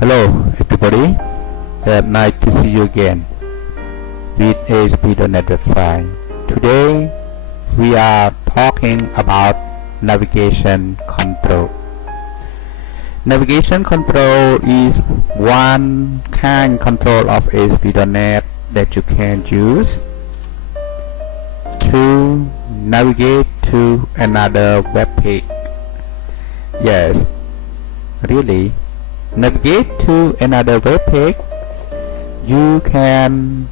Hello everybody, nice to see you again with ASP.NET website. Today we are talking about navigation control. Navigation control is one kind control of ASP.NET that you can use to navigate to another web page. Yes, really. Navigate to another web page you can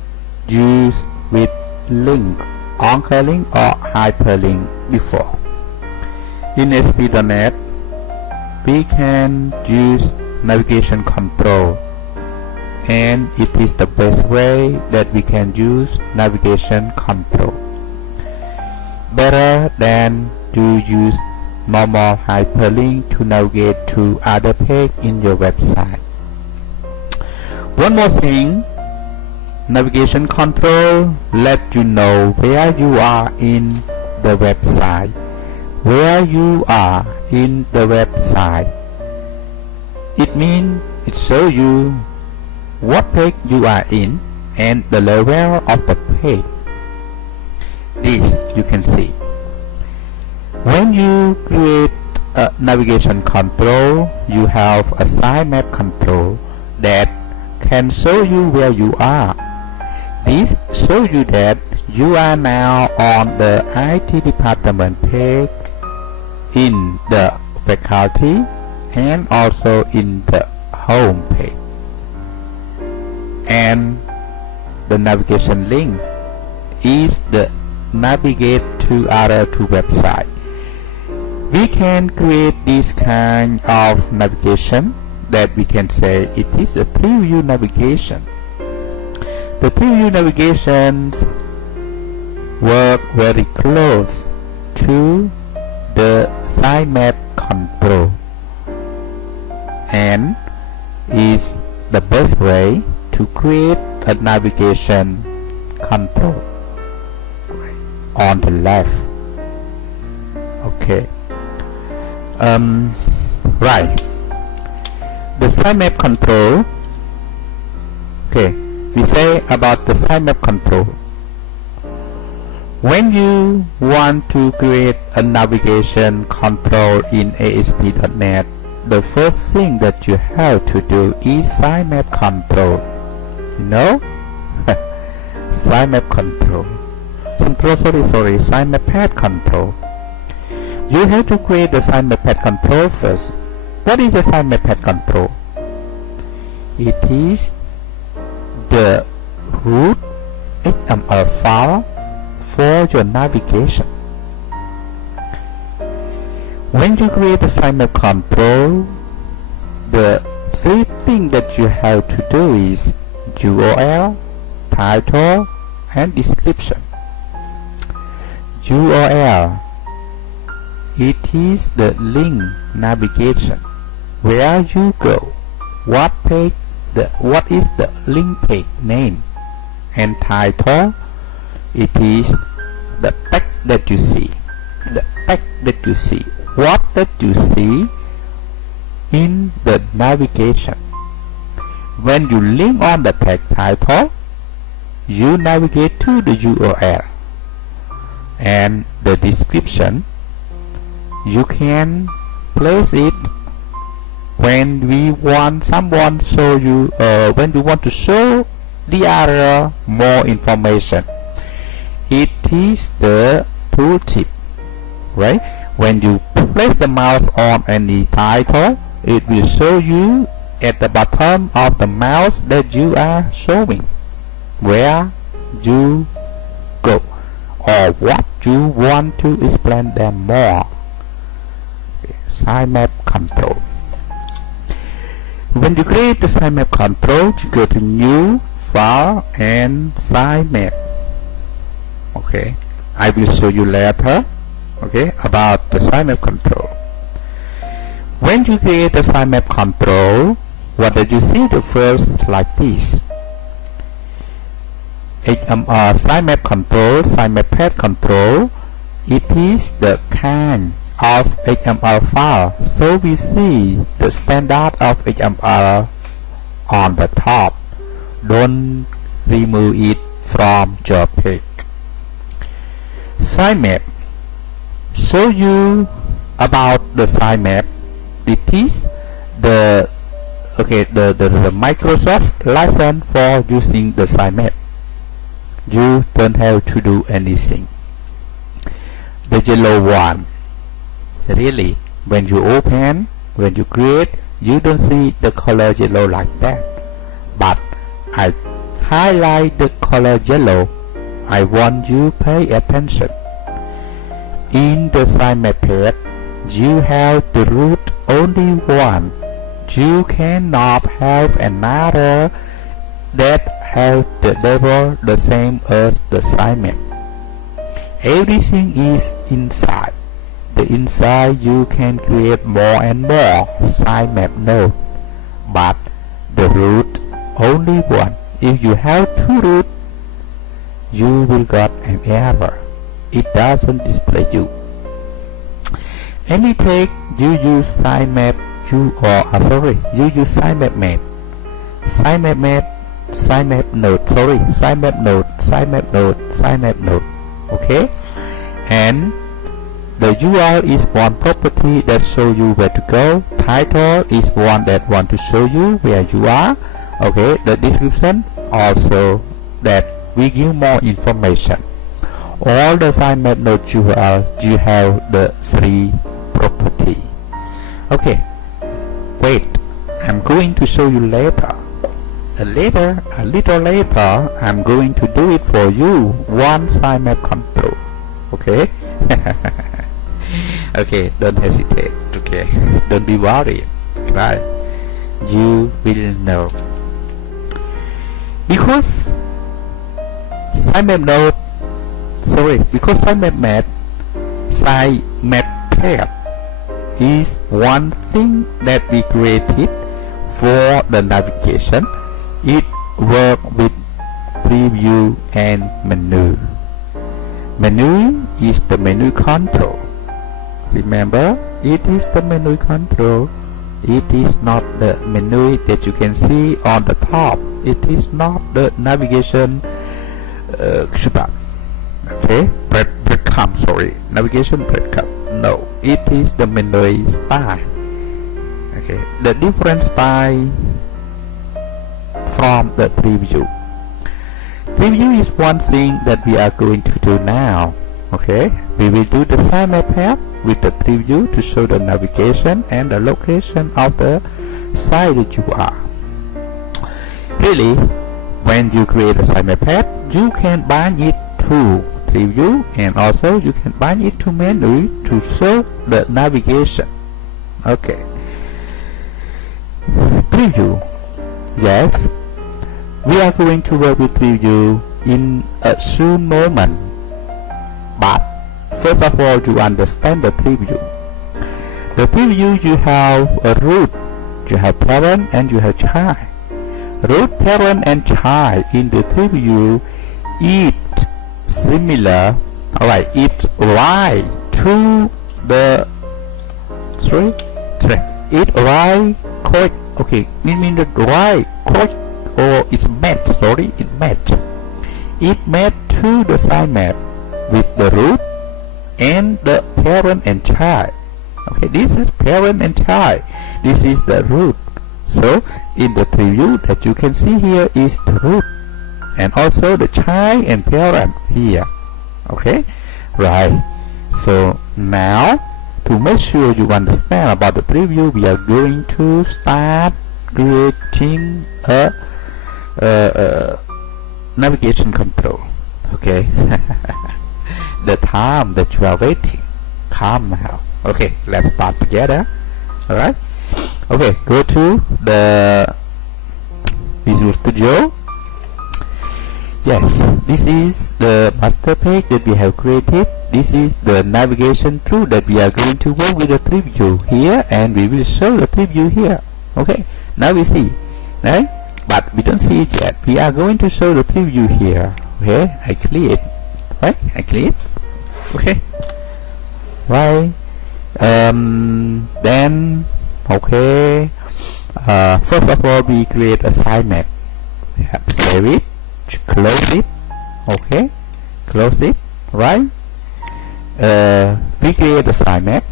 use with link, anchor link or hyperlink before. In ASP.NET we can use navigation control, and it is the best way that we can use navigation control, better than to use normal hyperlink to navigate to other page in your website. One more thing, navigation control let you know where you are in the website. Where you are in the website. It means it shows you what page you are in and the level of the page. This you can see. When you create a navigation control, you have a sitemap control that can show you where you are. This shows you that you are now on the IT department page, in the faculty, and also in the home page. And the navigation link is the navigate to other two websites. We can create this kind of navigation that we can say it is a preview navigation. The preview navigations work very close to the sitemap control and is the best way to create a navigation control on the left. Okay. Right. The sitemap control. Okay. We say about the sitemap control. When you want to create a navigation control in ASP.NET, the first thing that you have to do is sitemap control. You know? Sitemap control. SiteMapPath control. You have to create the SiteMapPath control first. What is the SiteMapPath control? It is the root XML file for your navigation. When you create the sitemap control, the three things that you have to do is URL, title, and description. URL, it is the link navigation, where you go, what page, what is the link page name, and title, it is the text that you see, what that you see in the navigation. When you link on the page title, you navigate to the URL, and the description you can place it when we want someone show you when you want to show the other more information. It is the tooltip, right? When you place the mouse on any title, it will show you at the bottom of the mouse that you are showing where you go or what you want to explain them more. Sitemap control. When you create the sitemap control, you go to new file and sitemap. Okay, I will show you later, okay, about the sitemap control. When you create the sitemap control, what did you see? The first like this. SiteMap control, SiteMapPath control, it is the kind of XML file. So we see the standard of XML on the top. Don't remove it from your page. SiteMap. Show you about the SiteMap. It is the Microsoft license for using the SiteMap. You don't have to do anything. The yellow one. Really, when you open, when you create, you don't see the color yellow like that. But I highlight the color yellow. I want you pay attention. In the SiteMapPath, you have the root only one. You cannot have another that have the level the same as the SiteMap. Everything is inside. The inside you can create more and more SiteMap node, but the root only one. If you have two root, you will get an error. It doesn't display you. Any take you use SiteMap you use SiteMap map. SiteMap node, SiteMap node. Okay, and the URL is one property that show you where to go. Title is one that want to show you where you are. Okay, the description also that we give more information. All the SiteMap node URL, you have the three property. Okay, wait, I'm going to show you later. A little later, I'm going to do it for you. One SiteMap control. Okay. Okay, don't hesitate. Okay, don't be worried. Right, you will know. Because SiteMapPath is one thing that we created for the navigation. It works with preview and menu. Menu is the menu control. Remember, it is the menu control. It is not the menu that you can see on the top. It is not the navigation navigation breadcrumb. No, it is the menu style. Okay, the different style from the preview. Preview is one thing that we are going to do now. Okay, we will do the SiteMapPath with the preview to show the navigation and the location of the site that you are. Really, when you create a SiteMapPath, you can bind it to preview and also you can bind it to menu to show the navigation. Okay, preview. Yes, we are going to work with preview in a soon moment, but first of all, you understand the preview. The preview, you have a root, you have parent and you have child. Root, parent and child in the preview is similar. Alright, it's right to the it right correct. Okay, it means the right correct, or it's match. It match. It match to the SiteMap with the root and the parent and child. Okay, this is parent and child. This is the root. So in the preview that you can see here is the root and also the child and parent here. Okay, right. So now to make sure you understand about the preview, we are going to start creating a navigation control. Okay. The time that you are waiting come now. Okay, let's start together. Alright, okay, go to the Visual Studio. Yes, this is the master page that we have created. This is the navigation tool that we are going to work with the preview here, and we will show the preview here. Okay, now we see, right? But we don't see it yet. We are going to show the preview here. Okay, I clear it. Right, I clear it. Okay, right. Then okay, First of all, we create a sitemap. Save it, close it. Okay, close it. Right. We create a sitemap.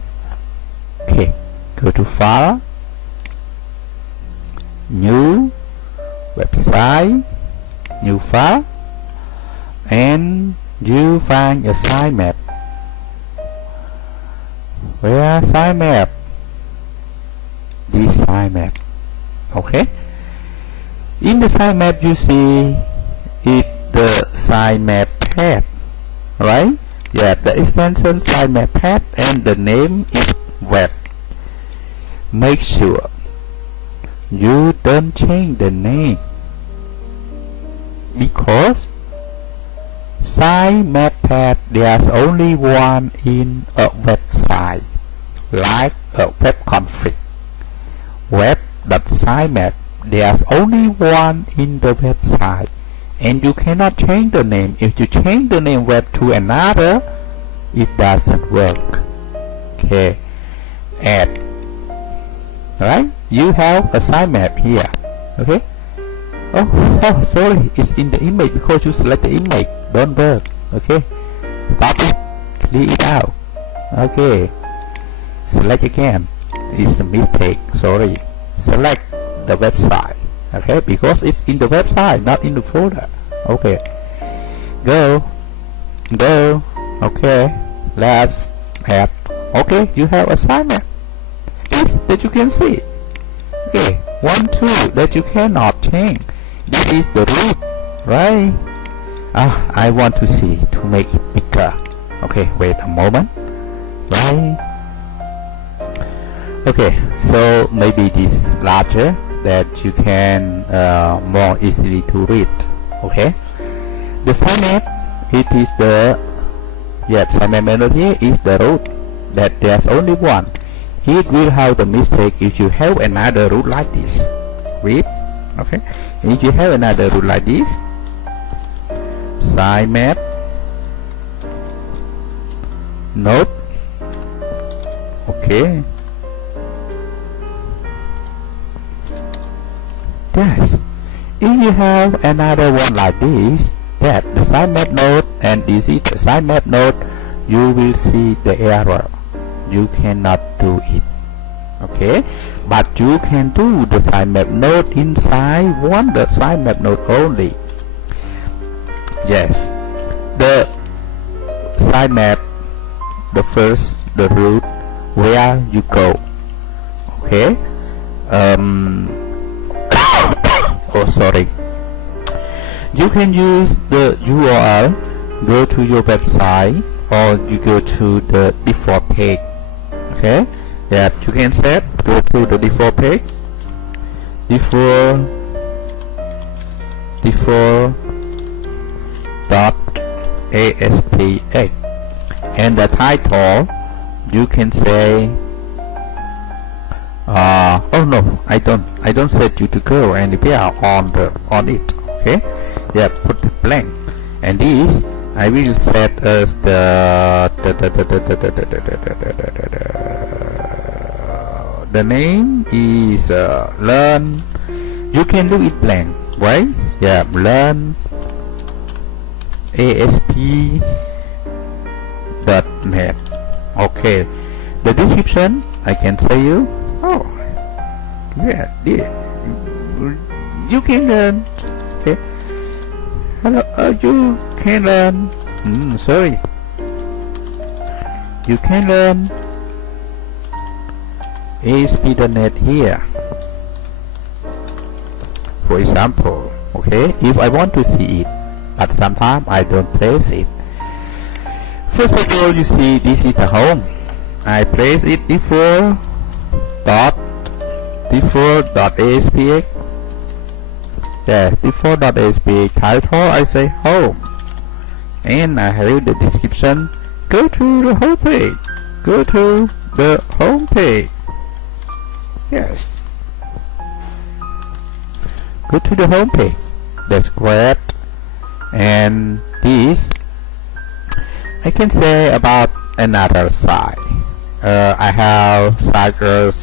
Okay, go to File, New, Website, New File, and you find a sitemap. Where sitemap? This sitemap. Okay. In the sitemap, you see it the SiteMapPath, right? Yeah, the extension SiteMapPath and the name is web. Make sure you don't change the name, because SiteMapPath there's only one in a website, like a web config. Web.sitemap, there's only one in the website, and you cannot change the name. If you change the name web to another, it doesn't work. Okay, add. Right, you have a sitemap here. Okay. Oh, sorry, it's in the image, because you select the image. Don't work. Okay, stop it, clear it out. Okay, select again. It's a mistake, sorry. Select the website. Okay, because it's in the website, not in the folder. Okay, go. Okay, let's add. Okay, you have a sitemap. This that you can see. Okay, 1, 2 that you cannot change. This is the root, right? I want to see to make it bigger. Okay, wait a moment. Right. Okay, so maybe this larger, that you can more easily to read. Okay, the sitemap, it is the sitemap melody is the root, that there's only one. It will have the mistake if you have another root like this. Read. Okay, if you have another root like this, sitemap node. Okay. Yes. If you have another one like this, that the sitemap node, and this is the sitemap node, you will see the error. You cannot do it. Okay, but you can do the sitemap node inside the sitemap node only. Yes, the sitemap, the first, the root, where you go. Okay. Oh, sorry. You can use the URL. Go to your website, or you go to the default page. Okay, that you can set. Go to the default page. Default .aspx, and the title you can say. Oh no, I don't set you to go anywhere on it. Okay, yeah, put the blank, and this I will set as the name is learn. You can do it blank, right? Yeah, learn ASP.net. Okay, the description I can say you. Oh, yeah, you can learn. Okay, hello, you can learn. Sorry, you can learn ASP.net here. For example, okay, if I want to see it, but sometimes I don't place it. First of all, you see this is the home. I place it default.aspx. Yeah, default.aspx title, I say home, and I have the description. Go to the home page. Go to the home page. Yes. Go to the home page. That's great. And this I can say about another site. I have such as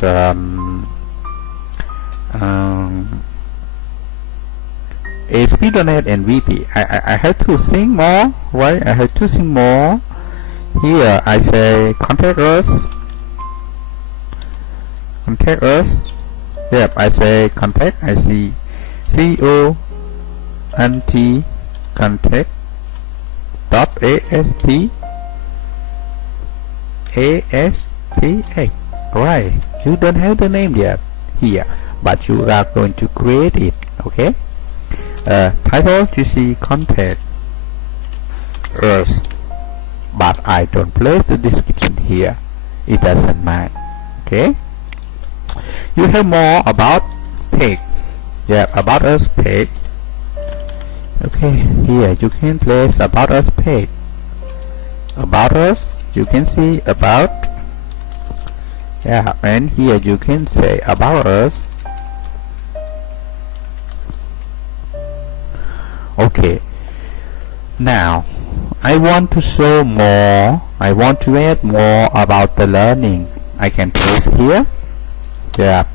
ASP.NET and VB. I have to think more, right? I have to think more. Here I say contact us. Yep, I say contact. I see CONT contact dot ASP. Right, you don't have the name yet here, but you are going to create it. Okay, title you see contact us, but I don't place the description here, it doesn't matter. Okay, you have more about page. Yeah, about us page. Okay, here you can place about us page. About us, you can see about. Yeah, and here you can say about us. Okay, now I want to show more. I want to add more about the learning. I can place here. Yeah,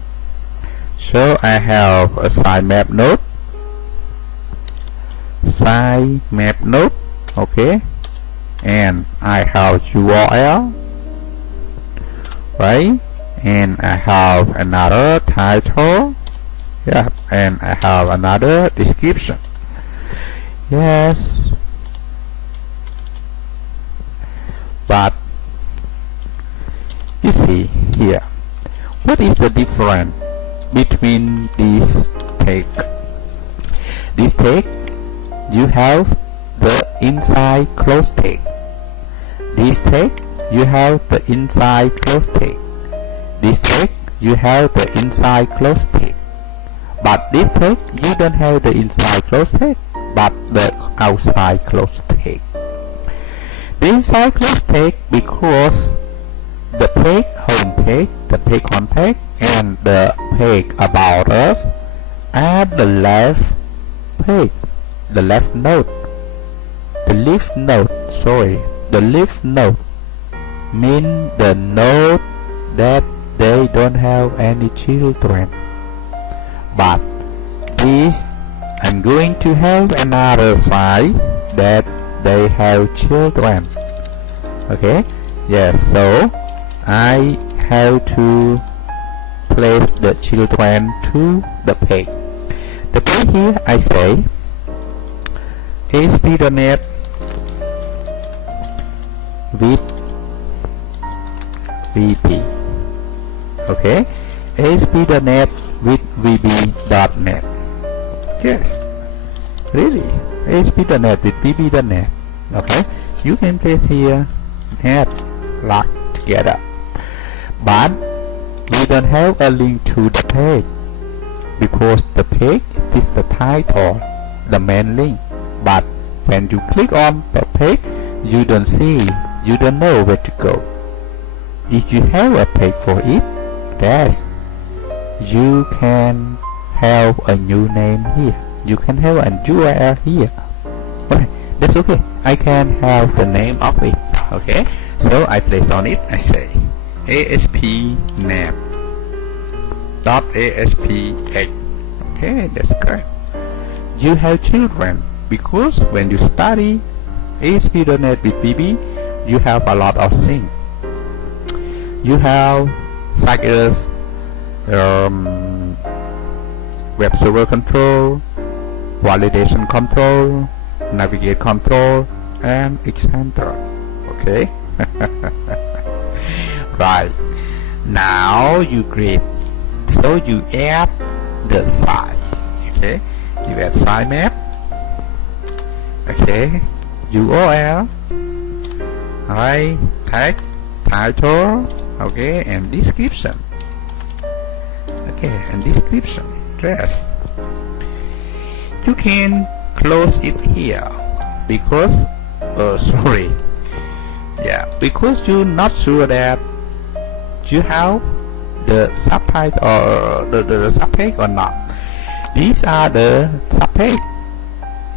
so I have a sitemap node. Okay, and I have URL, right, and I have another title. Yeah, and I have another description. Yes, but you see here, what is the difference between these text? This text, you have the inside close text. This text, you have the inside close text. This text, you have the inside close text. But this text, you don't have the inside close text, but the outside close text. The inside close text because the page home page, the page contact, and the page about us are the left page, the left node. The left node, the left node mean the node that they don't have any children. But this, I'm going to have another side that they have children. Okay, yes, so I have to place the children to the page. The page here I say ASP.NET with VB. Okay, ASP.NET with VB.NET. Yes, really, ASP.NET with VB.NET. Okay, you can place here add lock together, but we don't have a link to the page because the page is the title, the main link. But when you click on the page, you don't see, you don't know where to go. If you have a page for it, yes, you can have a new name here. You can have a URL here. Okay, that's okay. I can have the name of it. Okay, so I place on it. I say ASP.NAP.ASP8. Okay, that's correct. You have children because when you study ASP.NET with VB, you have a lot of things. You have such as web server control, validation control, navigate control, and etc. Okay. Right, now you create, so you add the site. Okay, you add sitemap. Okay, URL, right, tag, title, okay, and description. Okay, and description. Yes, you can close it here because sorry, yeah, because you're not sure that you have the subtitle or the subpage or not. These are the subpage.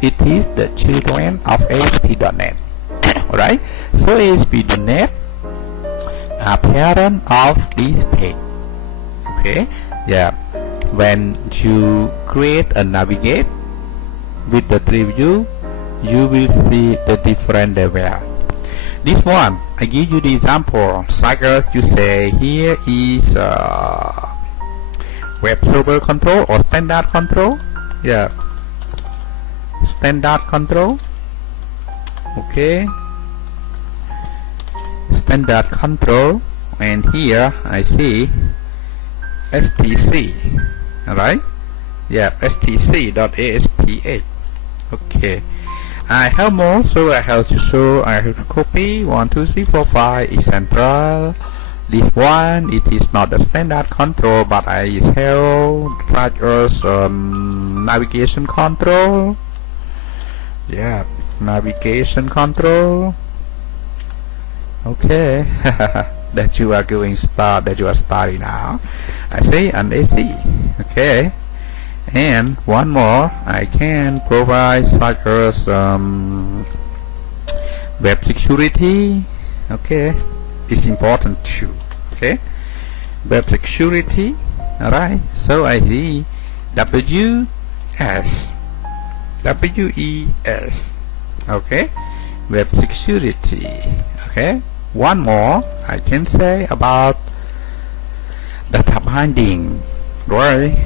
It is the children of ASP.NET. Alright, so ASP.NET are parent of this page. Okay, yeah, when you create a navigate with the tree view, you will see the different level. This one, I give you the example. Cycles, you say here is web server control or standard control. Yeah, standard control. Okay, standard control, and here I see stc. Alright, yeah, stc.asp8. okay, I have more, so I have to show, I have to copy 1 2 3 4 5 is central. This one, it is not a standard control, but I have such as navigation control. Yeah, navigation control. Okay. That you are going start, that you are starting now. I say an AC. Okay, and one more, I can provide such as web security. Okay, it's important too. Okay, web security. Alright, so I see WES. Okay, web security. Okay, one more I can say about data binding, right?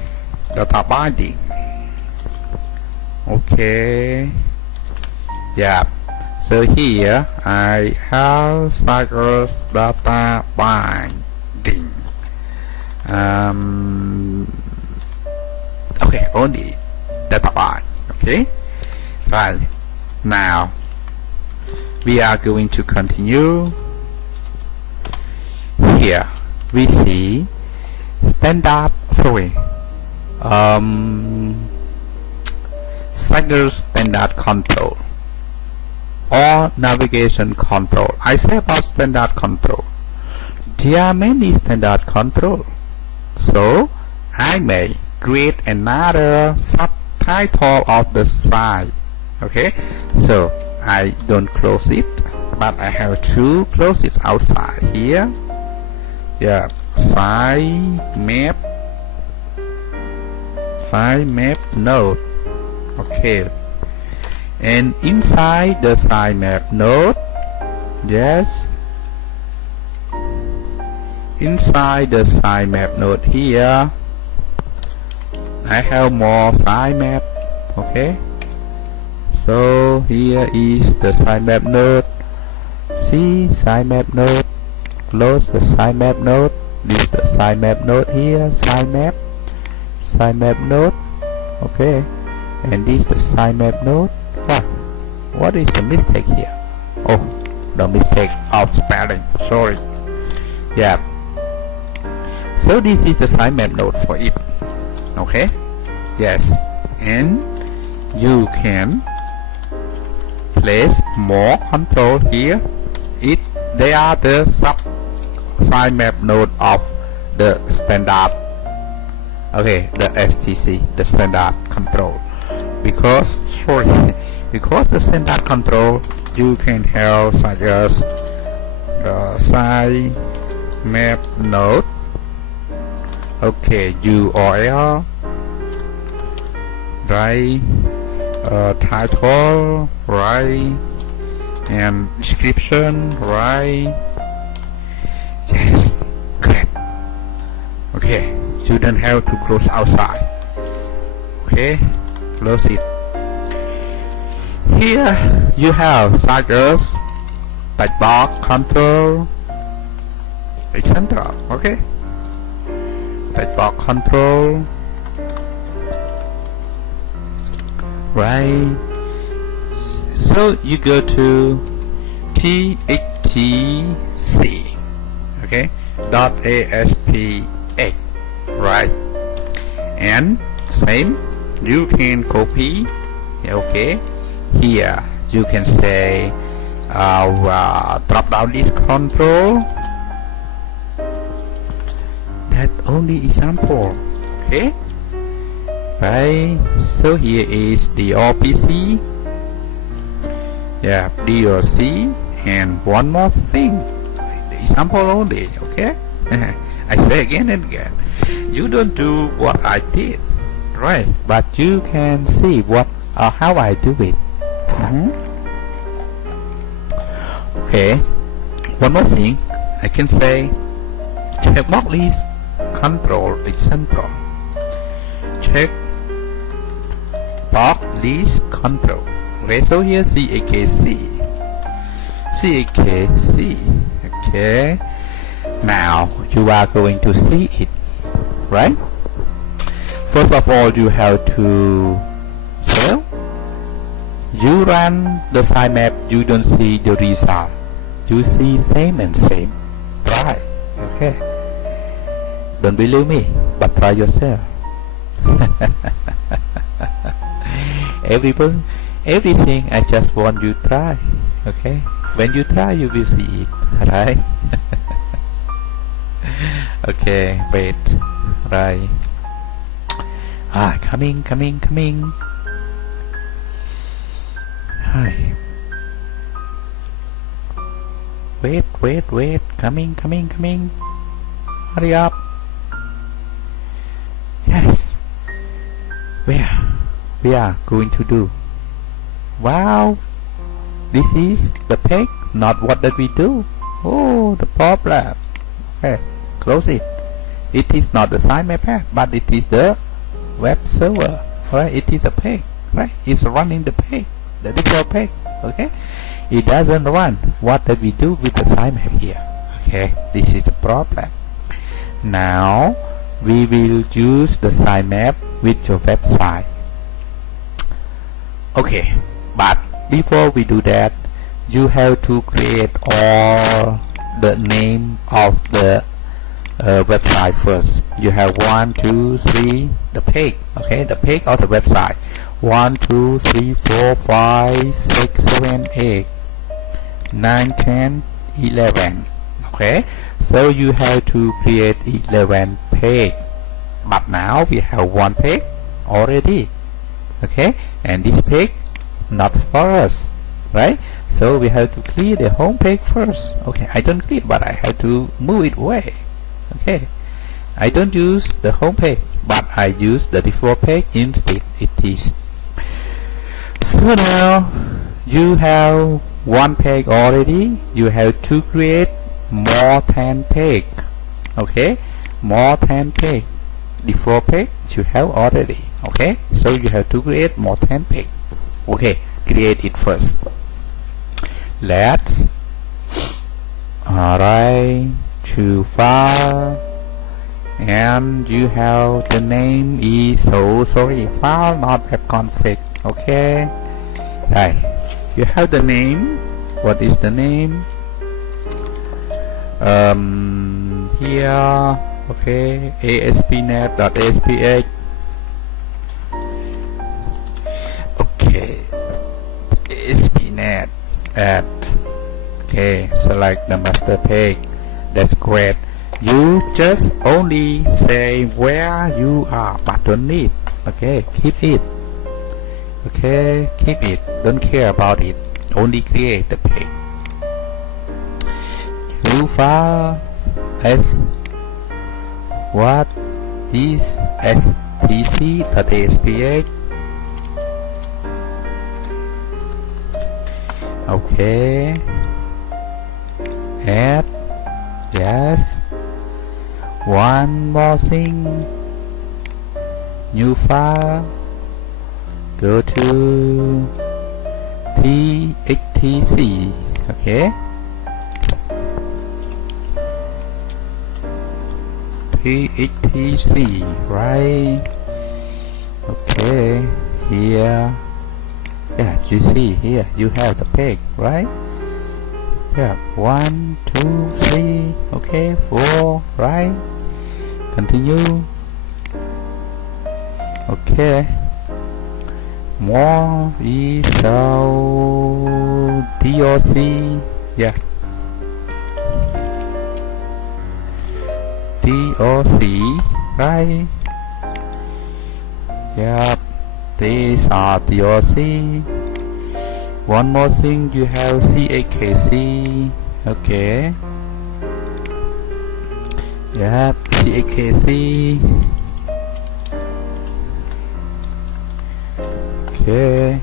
Data binding. Okay, yeah, so here I have cycles data binding. Okay, only data bind. Okay, right, now we are going to continue. Here we see standard, cycle standard control or navigation control. I say about standard control, there are many standard control, so I may create another subtitle of the site. Okay, so I don't close it, but I have to close it outside here. Yeah, SiteMap node. Okay, and inside the SiteMap node, yes, inside the SiteMap node here, I have more SiteMap. Okay, so here is the SiteMap node. See, SiteMap node. Close the SiteMap node. This is the SiteMap node here. SiteMap node. Okay, and this is the SiteMap node. What is the mistake here? Oh, the mistake of spelling. Sorry. Yeah. So this is the SiteMap node for it. Okay. Yes, and you can place more control here. They are the SiteMap node of the standard. Okay, the STC, the standard control. Because the standard control, you can have such as SiteMap node. Okay, URL, right, title, right, and description, right. Yes, correct. Okay, you don't have to close outside. Okay, close it. Here you have such as type box control, etc. Okay, type box control, right. So you go to thtc, okay, .asp8, right, and same, you can copy. Okay, here you can say drop down this control. That only example. Okay, right. So here is the RPC. Yeah, DRC, and one more thing, the example only. Okay, I say again and again. You don't do what I did, right? But you can see what or how I do it. Okay. One more thing, I can say checkbox list control example. Check box list control. Okay, so here CAKC. Okay. Now you are going to see it, right? First of all, you have to save. You run the sitemap, you don't see the result. You see same and same. Try. Okay. Don't believe me, but try yourself. Everything I just want you to try. Okay. When you try, you will see it. Right? Okay. Wait. Right. Coming. Hi. Wait. Coming. Hurry up. Yes. Where we are going to do? Wow. This is the page, not what that we do. Oh, the problem. Okay. Close it. It is not the SiteMapPath, but it is the web server. Right? It is a page. Right? It's running the page. The default page. Okay. It doesn't run what that we do with the sitemap here. Okay, this is the problem. Now we will use the sitemap with your website. Okay, but before we do that, you have to create all the name of the website first. You have 1, 2, 3 the page. Okay, the page of the website. 1, 2, 3, 4, 5, 6, 7, 8, 9, 10, 11. Okay, so you have to create 11 page, but now we have one page already. Okay, and this page not for us, right? So we have to clear the home page first. Okay, I don't clear, but I have to move it away. Okay, I don't use the home page, but I use the default page instead. It is so now you have one page already. You have to create more than page. Okay, more than page. Default page you have already. Okay, so you have to create more than page. Okay, create it first. Let's write to file, and you have the name is file not web config. Okay, right, you have the name. What is the name? Here, okay, ASP.net.ASP8. okay, ASP.net at, okay, select the master page. That's great. You just only say where you are, but don't need. Okay, keep it. Okay, keep it. Don't care about it. Only create the page. New file as what is stc.asp8. Okay, add, yes, one more thing, new file, go to txtc. Okay, txtc, right? Okay, here, yeah, you see here you have the page, right? Yeah, 1, 2, 3, okay, 4, right? Continue. Okay, more is so doc, yeah, doc, right? Yeah, these are doc. One more thing, you have CAKC. Okay, Yeah, CAKC. Okay.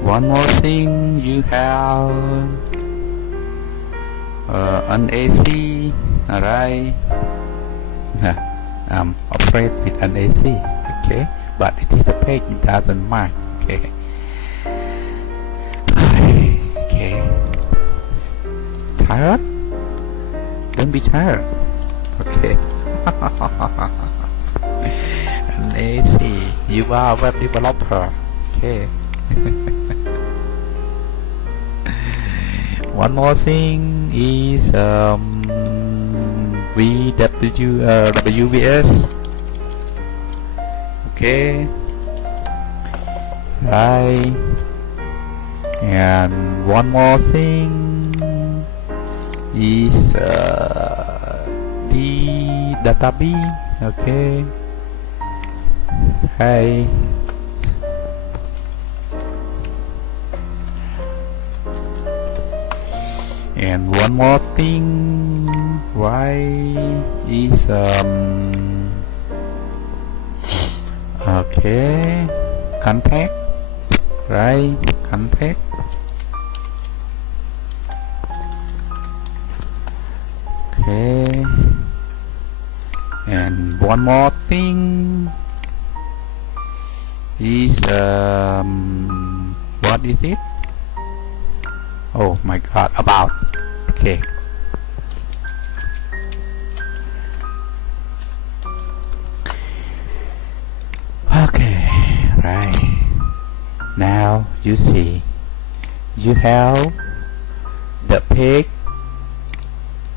One more thing, you have an AC. Alright. I'm afraid with an AC. Okay, but it is a page. It doesn't mind. Okay. Okay. Tired? Don't be tired. Okay. An AC. You are a web developer. Okay. One more thing is WVS. Okay. Right. And one more thing is the database. Okay. Hey. And one more thing, right, is okay, contact, right, contact. Okay. And one more thing is what is it? Oh my god, about. Okay. Okay, right. Now you see, you have the page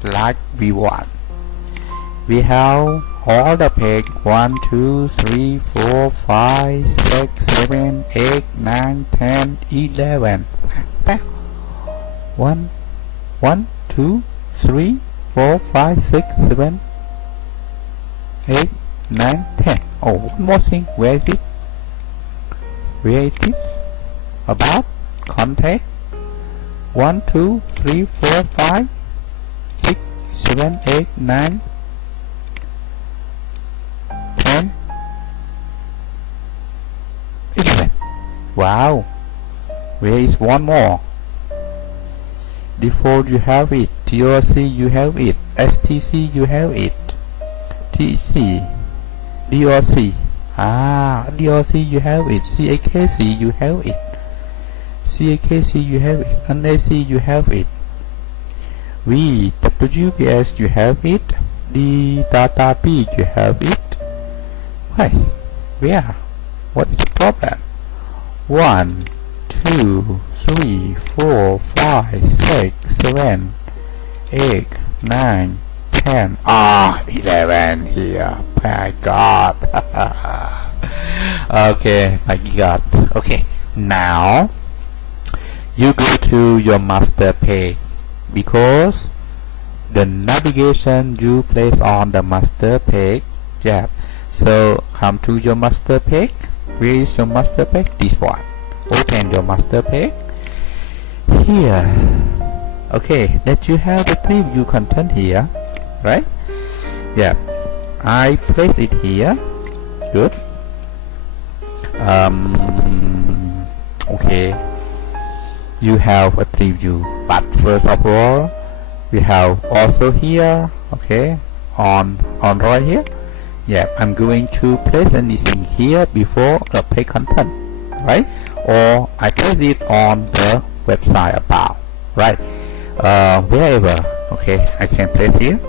like we want. We have all the page 1, 2, 3, 4, 5, 6, 7, 8, 9, 10, 11. 1, 2, 3, 4, 5, 6, 7, 8, 9, 10. Oh, one more thing. Where is it? Where it is? About, contact. 1, 2, 3, 4, 5, 6, 7, 8, 9, 10, 11. Wow. Where is one more? Default you have it, TOC you have it, STC you have it, TC, DOC, DOC you have it, CAKC you have it, CAKC you have it, NAC you have it, WPS you have it, the database you have it. Why? Where? What is the problem? 1, 2, 3, 4, 5, 6, 7, 8, 9, 10. 11 here. My god. Okay, my god. Okay, now you go to your master page because the navigation you place on the master page. Yeah. So come to your master page. Where is your master page? This one. Open your master page. Here. Okay, that you have the preview content here, right? Yeah, I place it here. Good. Okay, you have a preview, but first of all we have also here. Okay, on right here. Yeah, I'm going to place anything here before the page content, right? Or I place it on the website about, right? Wherever. Okay, I can place here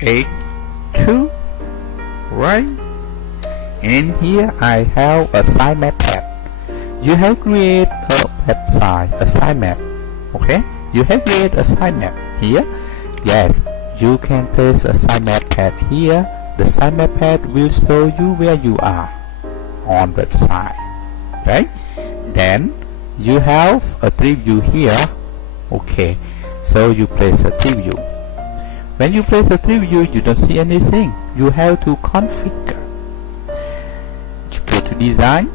8.2, right? And here I have a SiteMapPath. You have created a website, a sitemap. Okay, you have created a sitemap here. Yes, you can place a SiteMapPath here. The SiteMapPath will show you where you are on website, right? Then you have a preview here. Okay, so you place a preview. When you place a preview, you don't see anything. You have to configure. You go to design.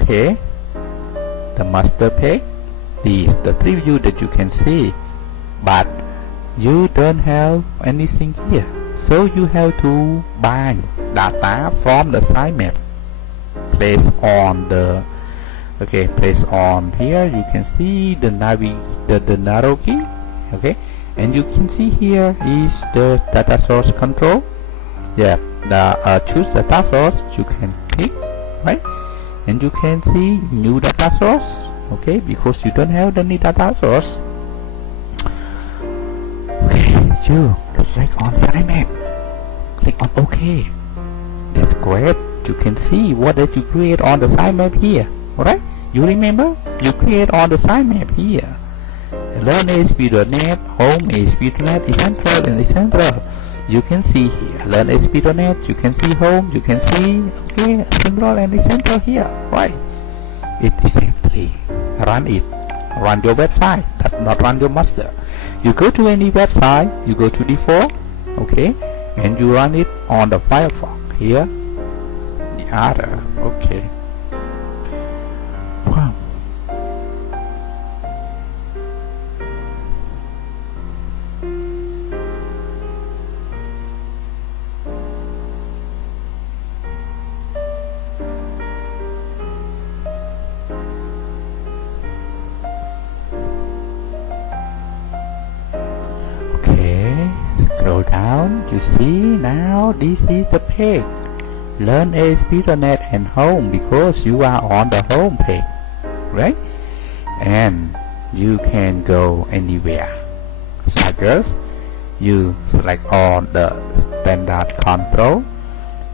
Okay, the master page. This is the preview that you can see, but you don't have anything here, so you have to buy data from the sitemap. Place on the place on here. You can see the arrow key. Okay, and you can see here is the data source control. Yeah, the choose data source. You can click, right, and you can see new data source. Okay, because you don't have any data source. Okay, you click on sitemap. Click on OK. That's great. You can see what did you create on the sitemap here. Alright, you remember you create on the sitemap here. Learn ASP.NET, home ASP.NET, essential and essential. You can see here learn ASP.NET. You can see home. You can see central and essential here. Right? It is simply run it. Run your website. That not run your master. You go to any website. You go to default. Okay, and you run it on the Firefox here. The other. Okay. Wow. Scroll down, you see now this is the page. Learn ASP.NET and home, because you are on the home page, right? And you can go anywhere. Suggest you select on the standard control.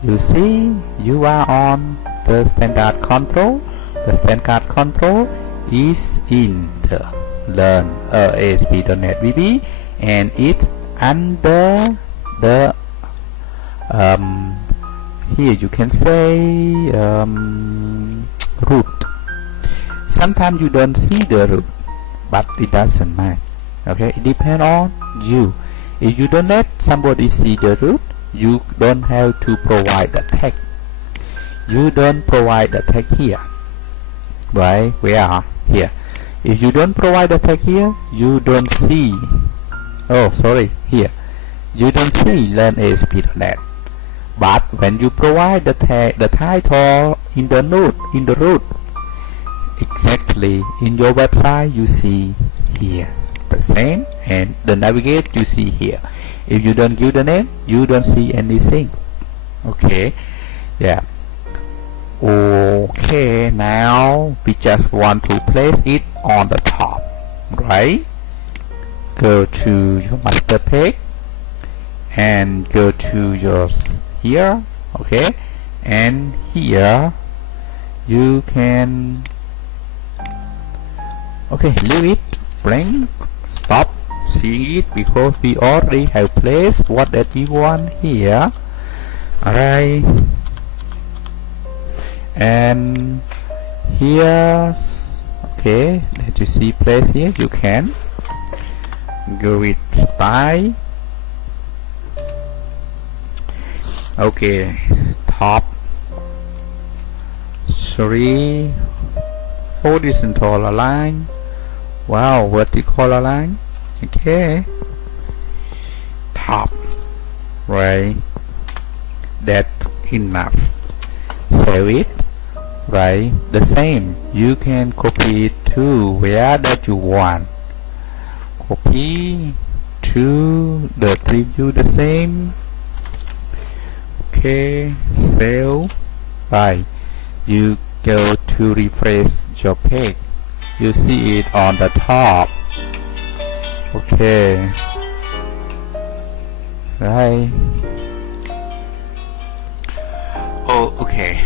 You see you are on the standard control. The standard control is in the Learn ASP.NET VB, and it's under the here you can say root. Sometimes you don't see the root, but it doesn't matter. Okay, it depends on you. If you don't let somebody see the root, you don't have to provide the tag. You don't provide the tag here, right? Where here? If you don't provide the tag here, you don't see. Oh, sorry, here you don't see Learn ASP.NET. But when you provide the tag, the title in the root, exactly in your website, you see here the same, and the navigate you see here. If you don't give the name, you don't see anything. Okay, yeah. Okay, now we just want to place it on the top, right? Go to your master page and go to your here. Okay, and here you can leave it blank. Stop seeing it because we already have placed what that we want here. Alright, and here's that you see place here. You can go with style. Okay, top 3 horizontal align. Wow, vertical align. Okay, top, right? That's enough. Save it. Right, the same. You can copy it to where that you want. Copy to the preview, the same. Okay, save. Right, you go to refresh your page. You see it on the top. Okay, right. Oh, okay,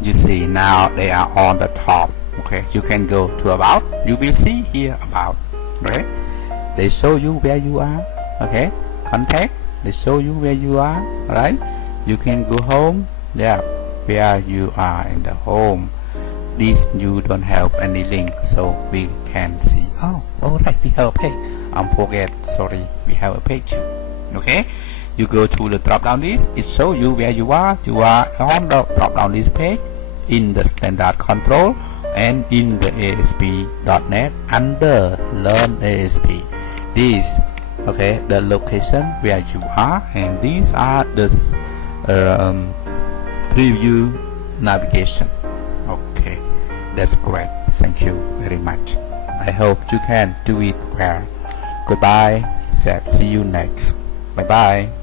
you see now they are on the top. Okay, you can go to about. You will see here about, right? They show you where you are. Okay, contact, they show you where you are, right? You can go home. Yeah, where you are in the home. This you don't have any link, so we can see. Oh, alright, we have a page. Forget, sorry, we have a page. Okay, you go to the drop down list. It shows you where you are. You are on the drop down list page in the standard control and in the ASP.NET under Learn ASP. This okay, the location where you are, and these are the preview navigation. Okay, that's great. Thank you very much. I hope you can do it well. Goodbye. See you next. Bye bye.